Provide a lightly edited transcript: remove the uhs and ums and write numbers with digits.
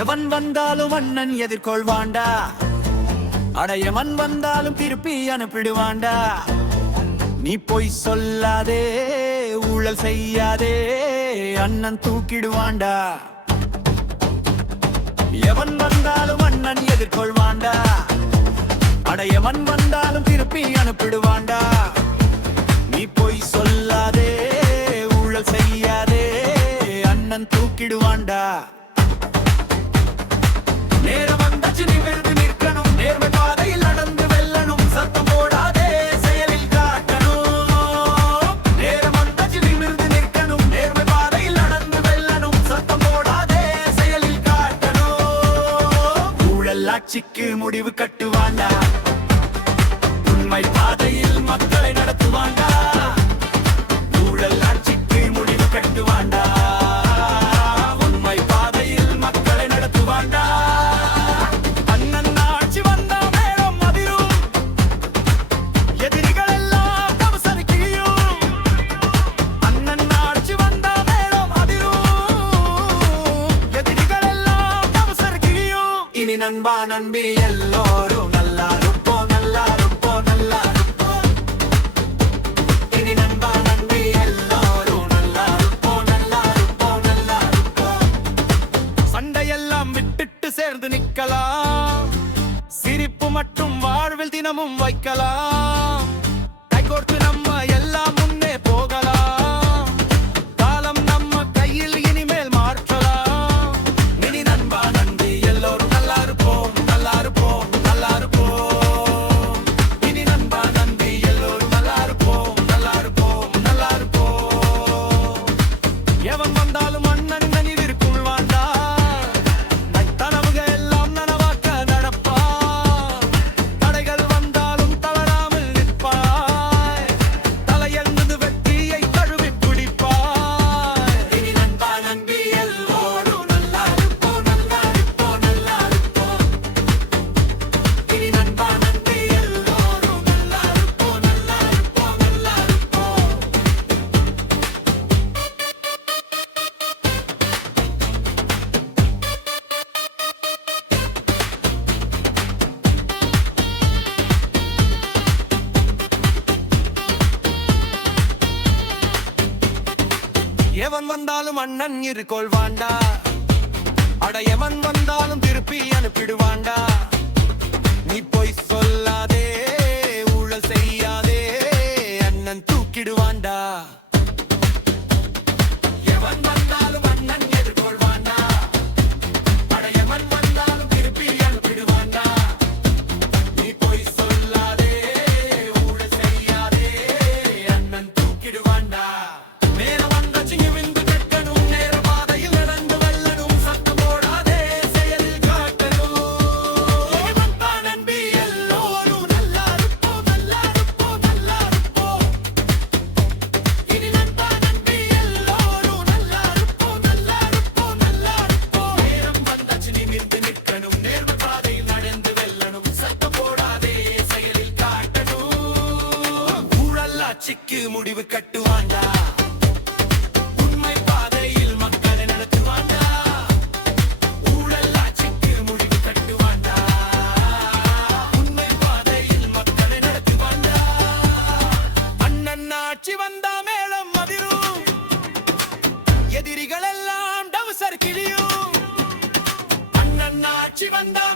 எவன் வந்தாலும் அண்ணன் எதிர்கொள்வாண்டா. அடையவன் வந்தாலும் திருப்பி அனுப்பிடுவாண்டா. நீ பொய் சொல்லாதே, ஊழல் செய்யாதே, அண்ணன் தூக்கிடுவாண்டா. எவன் வந்தாலும் அண்ணன் எதிர்கொள்வாண்டா. அடையவன் வந்தாலும் திருப்பி அனுப்பிடுவாண்டா. நீ பொய் சொல்லாதே, ஊழல் செய்யாதே, அண்ணன் தூக்கிடுவாண்டா. நேரம் வந்தாச்சு நிமிர்ந்து நிற்கணும், நேர்மை பாதையில் நடந்து வெல்லணும், சத்தம் போடாதே செயலில் காட்டணும். நேரம் வந்தாச்சு நிமிர்ந்து நிற்கணும், நேர்மை பாதையில் நடந்து வெல்லணும், சத்தம் போடாதே செயலில் காட்டணும். ஊழல் ஆட்சிக்கு முடிவு கட்டுவாண்டா. உண்மை பாதையில் மக்களை நடத்துவாண்டா. ஊழல் ஆட்சிக்கு முடிவு கட்டுவாண்டா. உண்மை பாதையில் மக்களை நடத்துவாண்டா. இனி நண்பா நண்பி எல்லோரும் நல்லா இருப்போம், நல்லா இருப்போம், நல்லா இருப்போம். இனி நண்பா நண்பி எல்லோரும் நல்லா இருப்போம், நல்லா இருப்போம், நல்லா இருப்போம். சண்டையெல்லாம் விட்டுட்டு சேர்ந்து நிக்கலாம். சிரிப்பு மட்டும் வாழ்வில் தினமும் வைக்கலாம். கைகோர்த்து நம்ம எல்லாம் முன்னே போகலாம். காலம் நம்ம கையில் இனிமேல் மாற்றலாம். இனி நண்பா நண்பி எல்லோரும் நல்லா இருப்போம், நல்லா இருப்போம், நல்லா இருப்போம். இனி நண்பா நண்பி எல்லோரும் நல்லா இருப்போம், நல்லா இருப்போம், நல்லா இருப்போம். எவன் வந்தாலும் அண்ணன் நினைவிற்குள் வாழ்ந்தா. கனவுக எல்லாம் நனவாக்க நடப்பா. தடைகள் வந்தாலும் தளராமல் நிற்பாய். தலையெழுந்து வெற்றியை தழுவி பிடிப்பாய். இனி நண்பா நண்பி எல்லோரும் நல்லா இருப்போம், நல்லா இருப்போம், நல்லா இருப்போம். இனி நண்பா நண்பி எல்லோரும் நல்லா இருப்போம், நல்லா இருப்போம், நல்லா இருப்போம். எவன் வந்தாலும் அண்ணன் இருகொள்வாண்டா. அடையவன் வந்தாலும் திருப்பி அனுப்பிடுவாண்டா. நீ பொய் சொல்லாதே, ஊழல் செய்யாதே, அண்ணன் தூக்கிடுவாண்டா. எவன் வந்தாலும் அண்ணன் எதிர்கொள்வாண்டா. அடையவன் வந்தாலும் திருப்பி அனுப்பிடுவாண்டா. நீ பொய் சொல்லாதே, ஊழல் செய்யாதே, அண்ணன் தூக்கிடுவாண்டா. நேரம் வந்தாச்சு நிமிர்ந்து நிற்கணும், நேர பாதையில் நடந்து வெல்லணும், சத்தம் போடாதே செயலில் காட்டணும். நண்பா நண்பி எல்லோரும் நல்லா இருப்போம், நல்லா இருப்போம், நல்லா இருப்போம். இனி நண்பா நண்பி எல்லோரும் நல்லா இருப்போம், நல்லா இருப்போம், நல்லா இருப்போம். நேரம் வந்தாச்சு நிமிர்ந்து நிற்கணும், நேர்மை பாதையில் நடந்து வெல்லணும், சத்தம் போடாதே செயலில் காட்டணும். ஊழல் ஆட்சிக்கு முடிவு கட்டுவாண்டா. உண்மை பாதையில் மக்களை நடத்துவாண்டா. ஊழல் ஆட்சிக்கு முடிவு கட்டுவாண்டா. உண்மை பாதையில் மக்களை நடத்துவாண்டா. அண்ணன் ஆட்சி வந்தா மேளம் அதிரும். எதிரிகள் எல்லாம் டவுசர் கிழியும். அண்ணன் ஆட்சி வந்தா